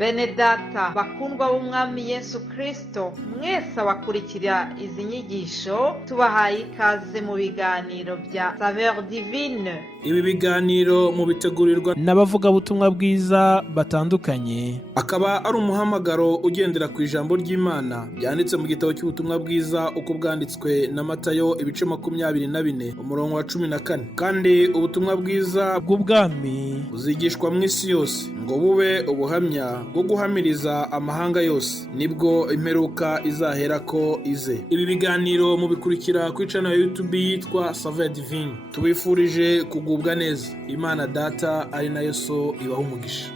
Bene data bakundwa b'umwami Yesu Kristo, mwese abakurikira izi nyigisho tubahaye ikaze mu biganiro bya Saveur Divine. Ibi biganiro mu bitegurirwa n'abavugabutumwa bwiza batandukanye, akaba ari umuhamagaro ugendera ku ijambo ry'Imana byanditse mu gitabo cy'ubutumwa bwiza uko bwanditswe na Matayo ibice 24 umurongo wa 14. Kandi ubutumwa bwiza bw'ubwami buzigishwa mu isi yose ngo bube ubuhamya bwo guhamiriza amahanga yose, nibwo imperuka izaherako ize. Ibi biganiro mubikurikira ku channel ya YouTube yitwa Saveur Divine. Tubifurije kugubwa neza. Imana Data ari nayo So ibaha umugisha.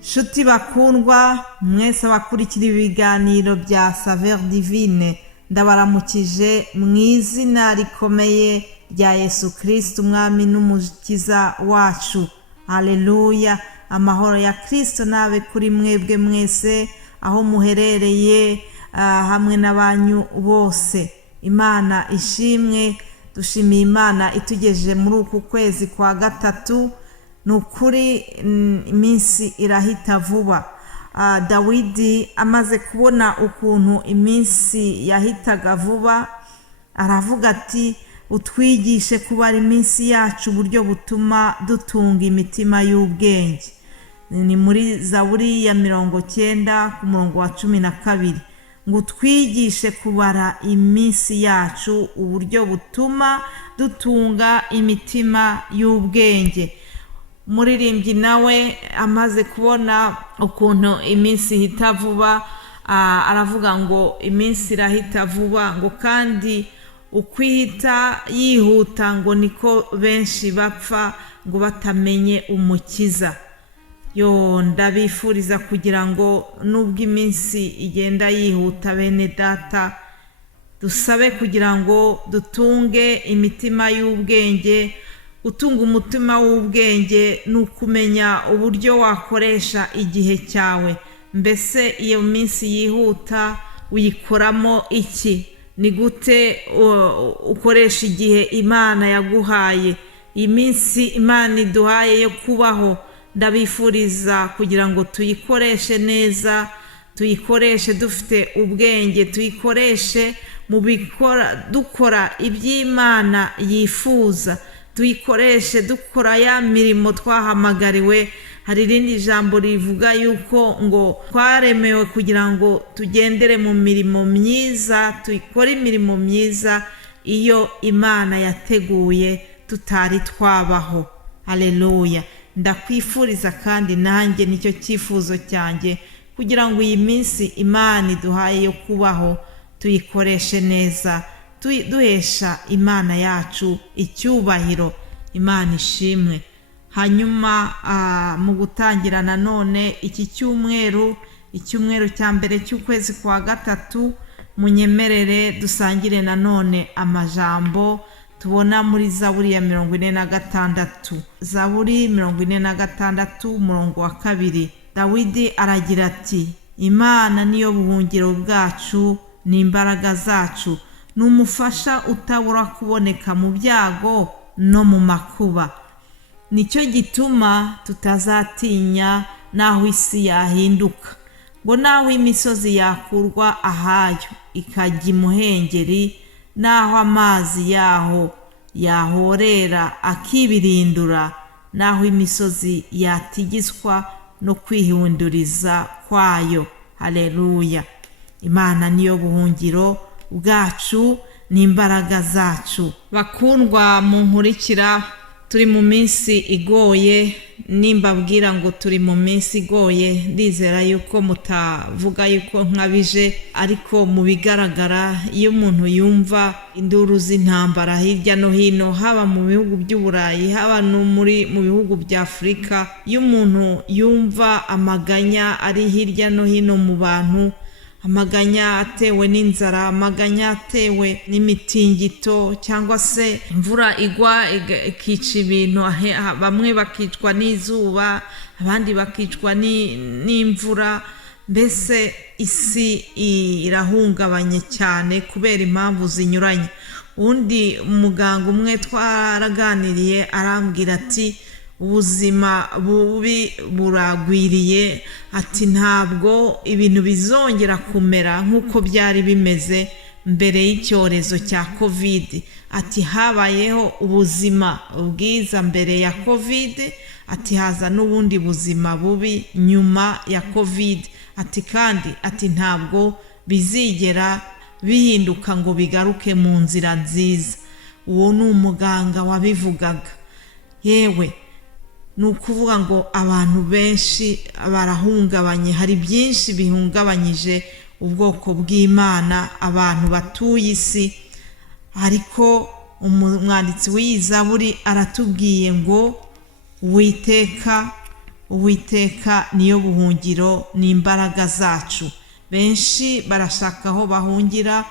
Shuti bakundwa, mwese abakurikira ibiganiro bya Saveur Divine, ndabaramukije mu izina rikomeye rya Yesu Kristo umwami n'umukiza wacu. Haleluya. Amahoro ya Kristo nabe kuri mwebwe mwese aho muherereye, hamwe n'abanyu bose. Imana ishimwe, dushimiye Imana itugejeje muri uku kwezi kwa gatatu. Nukuri iminsi irahita vuba. Dawidi amaze kubona ukuntu iminsi yahitaga vuba, aravuga ati utwigishe kubara iminsi yacu uburyo butuma dutunga imitima y'ubwenge. Ni muri Zaburi ya 90 ku murongo wa 12 ngo twigishe kubara iminsi yacu uburyo butuma dutunga imitima y'ubwenge. Muririmbyi nawe amaze kubona ukuntu iminsi ihita vuba, aravuga ngo iminsi irahita vuba, ngo kandi ukwihita yihuta ngo niko benshi bapfa ngo batamenye umukiza. Ndabifuriza kugira ngo nubwo iminsi igenda yihuta, bene data, dusabe kugira ngo dutunge imitima y'ubwenge. Utunga umutima w'ubwenge ni ukumenya uburyo wakoresha igihe cyawe. Mbese iyo minsi yihuta uyikoramo iki? Ni gute ukoresha igihe Imana yaguhaye? Iyi minsi Imana iduhaye yo kubaho, ndabifuriza kugira ngo tuyikoreshe neza, tuyikoreshe dufite ubwenge, tuyikoreshe mu bikora dukora iby'Imana yifuza, tuyikoreshe dukora ya mirimo twahamagariwe. Hari irindi jambo rivuga yuko ngo twaremewe kugira ngo tugendere mu mirimo myiza, tuyikore imirimo myiza iyo Imana yateguye tutari twabaho. Haleluya. Ndakwifuriza kandi nanjye nicyo cyifuzo cyanjye, kugira ngo iyi minsi Imana iduhaye yo kubaho tuyikoreshe neza, duhesha Imana yacu icyubahiro. Imana ishimwe. Hanyuma mu gutangira nanone iki icyumweru cya mbere cy'ukwezi kwa gatatu, munyemerere dusangire nanone amajambo tubona muri Zaburi ya 46. Zaburi 46 umurongo wa 2. Dawidi aragira ati, Imana niyo buhungiro bwacu n'imbaraga zacu, n'umufasha utabura kuboneka mu byago no mu makuba. Nicyo gituma tutazatinya naho isi yahinduka, ngo naho imisozi yakurwa ahayo ikajya imuhengeri, naho amazi yaho yahorera akibirindura, naho imisozi yatigiswa no kwihunduriza kwayo. Haleluya. Imana niyo buhungiro bwacu n'imbaraga zacu. Bakundwa munkurikira, turi mu minsi igoye. Nimbabwira ngo turi mu minsi igoye, ndizera yuko mutavuga yuko nkabije, ariko mu bigaragara iyo umuntu yumva induru z'intambara hirya no hino, haba mu bihugu by'Uburayi, haba no mu bihugu bya Afurika, iyo umuntu yumva amaganya ari hirya no hino mu bantu, amaganya atewe n'inzara, amaganya atewe n'imitingito, cyangwa se imvura igwa ikica ibintu, bamwe bakicwa n'izuba, abandi bakicwa n'imvura, mbese isi irahungabanye cyane kubera impamvu zinyuranye. Undi muganga umwe twaraganiriye arambwira ati ubuzima bubi buragwiriye, ati ntabwo ibintu bizongera kumera nk'uko byari bimeze mbere y'icyorezo cya covid. Ati habayeho ubuzima bwiza mbere ya covid, ati haza n'ubundi buzima bubi nyuma ya covid. Ati kandi ati ntabwo bizigera bihinduka ngo bigaruke mu nzira nziza. Uwo ni umuganga wabivugaga. Yewe ni ukuvuga ngo abantu benshi barahungabanye, hari byinshi bihungabanyije ubwoko bw'Imana, abantu batuye isi. Ariko umwanditsi w'iyi Zaburi aratubwiye ngo Uwiteka niyo buhungiro n'imbaraga zacu. Benshi barashaka aho bahungira,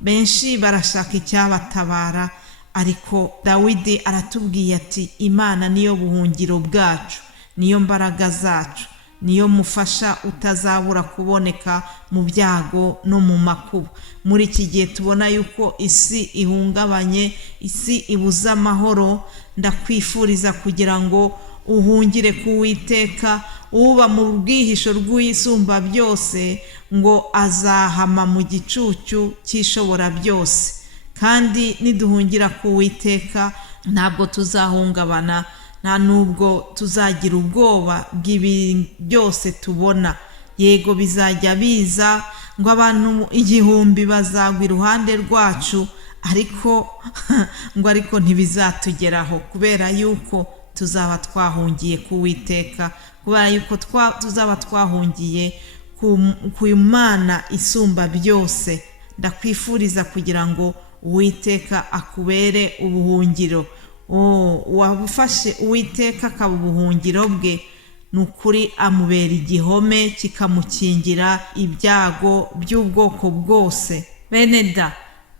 benshi barashaka icyabatabara, ariko Dawidi aratubwiye ati Imana niyo buhungiro bwacu, niyo mbaraga zacu, niyo mufasha utazabura kuboneka mu byago no mu makuba. Muri iki gihe tubona yuko isi ihungabanye, isi ibuze amahoro, ndakwifuriza kugira ngo uhungire ku Uwiteka, uba mu bwihisho rw'Isumba byose, ngo azahama mu gicucu cy'ishobora byose. Kandi niduhungira ku Uwiteka ntabwo tuzahungabana, nta nubwo tuzagira ubwoba bw'ibi byose tubona. Yego bizajya biza ngo abantu 1000 bazagwa iruhande rwacu, ariko ntibizatugeraho kubera yuko tuzaba twahungiye ku Uwiteka, kubera yuko tuzaba twahungiye ku Imana Isumba byose. Ndakwifuriza kugira ngo Uwiteka akubere ubuhungiro. Wabufashe Uwiteka akaba ubuhungiro bwe, nukuri amubera igihome kikamukingira ibyago by'ubwoko bwose. Beneda,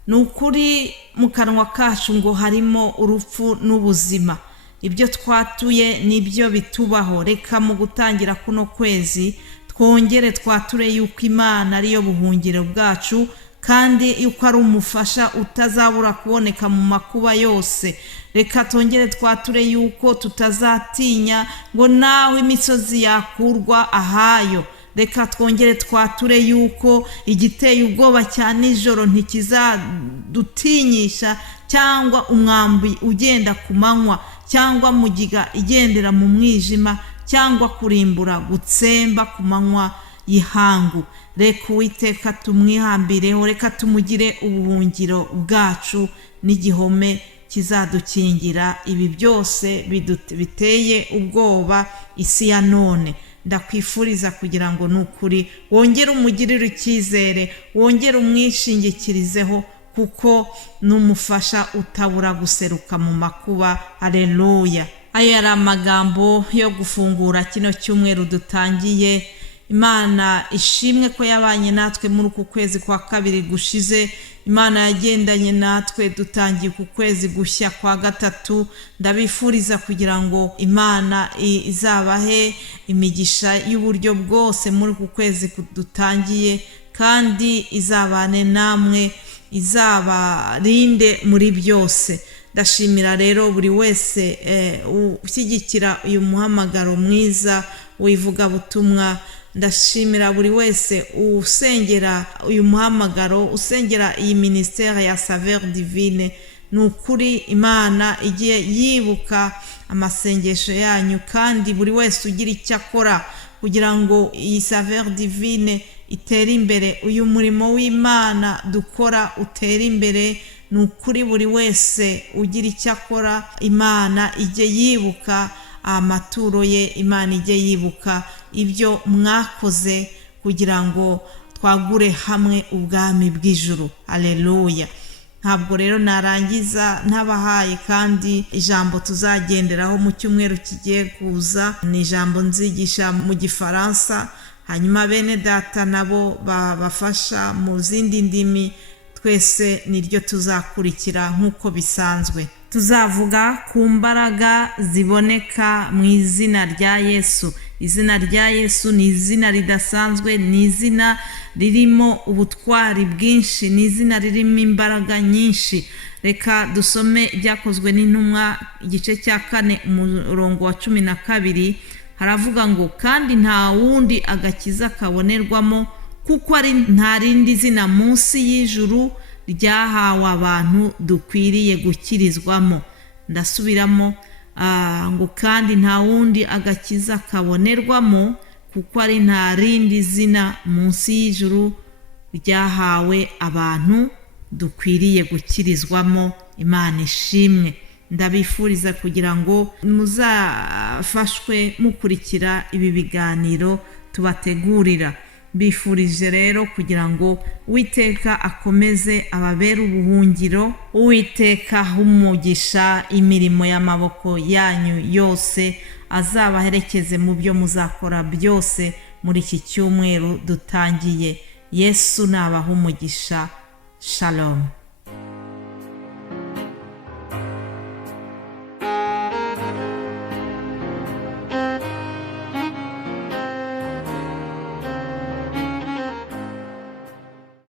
nukuri mu kanwa kacu ngo harimo urupfu n'ubuzima. Ibyo twatuye nibyo bitubaho. Reka mu gutangira kuno kwezi twongere twature yuko Imana ariyo buhungiro bwacu, kandi yuko ari umufasha utazabura kuboneka mu makuba yose. Reka tongere twature yuko tutazatinya ngo nawe imisozi yakurwa ahayo. Reka twongere twature yuko igiteye ubwoba cya nijoro ntikizadutinyisha, cyangwa umwambi ugenda ku manywa, cyangwa mugiga igendera mu mwijima, cyangwa kurimbura gutsemba ku manywa y'ihangu. Reka Uwiteka tumwihambireho, reka tumugire ubuhungiro bwacu n'igihome kizadukingira ibi byose biteye ubwoba isi ya none. Ndakwifuriza kugira ngo nukuri wongere umugirire icyizere, wongere umwishingikirizeho, kuko n'umufasha utabura guseruka mu makuba. Haleluya. Ayo yari amagambo yo gufungura kino cyumweru dutangiye. Imana ishimwe ko yabanye natwe muri uku kwezi kwa kabiri gushize. Imana yagendanye natwe dutangiye ku kwezi gushya kwa gatatu. Ndabifuriza kugira ngo Imana izabahe imigisha y'uburyo bwose muri uku kwezi dutangiye, kandi izabane namwe, izabarinde muri byose. Ndashimira rero buri wese ushyigikira uyu muhamagaro mwiza w'ivugabutumwa. Ndashimira buri wese usengera uyu muhamagaro, usengera iyi ministère ya Saveur Divine. Nukuri Imana igiye yibuka amasengesho yanyu, kandi buri wese ugira icyo akora kugira ngo iyi Saveur Divine itere imbere, uyu murimo w'Imana dukora utere imbere. Nukuri buri wese ugira icyo akora, Imana ijye yibuka amaturo ye, Imana ijye yibuka ibyo mwakoze kugira ngo twagure hamwe ubwami bw'ijuru. Haleluya. Ntabwo rero narangiza ntabahaye kandi ijambo tuzagenderaho mu cyumweru kigiye kuza. Ni ijambo nzigisha mu Gifaransa, hanyuma bene data nabo babafasha mu zindi ndimi. Twese niryo tuzakurikira nk'uko bisanzwe. Tuzavuga ku mbaraga ziboneka mu izina rya Yesu. izina rya Yesu ni izina ridasanzwe, ni izina ririmo ubutwari bwinshi, ni izina ririmo imbaraga nyinshi. Reka dusome ibyakozwe n'intumwa igice cya 4 umurongo wa 12. Haravuga ngo kandi nta wundi agakiza kabonerwamo kuko ari nta rindi zina munsi y'ijuru ryahawe abantu dukwiriye gukirizwamo. Ndasubiramo ngo kandi nta wundi agakiza kabonerwamo kuko ari nta rindi zina munsi y'ijuru ryahawe abantu dukwiriye gukirizwamo. Imana ishimwe. Ndabifuriza kugira ngo muzafashwe mukurikira ibi biganiro tubategurira. Bifurije rero kugira ngo Uwiteka akomeze ababere ubuhungiro, Uwiteka umugisha imirimo y'amaboko yanyu yose, azabaherekeze mu byo muzakora byose muri iki cyumweru dutangiye. Yesu nabaha umugisha. Shalom.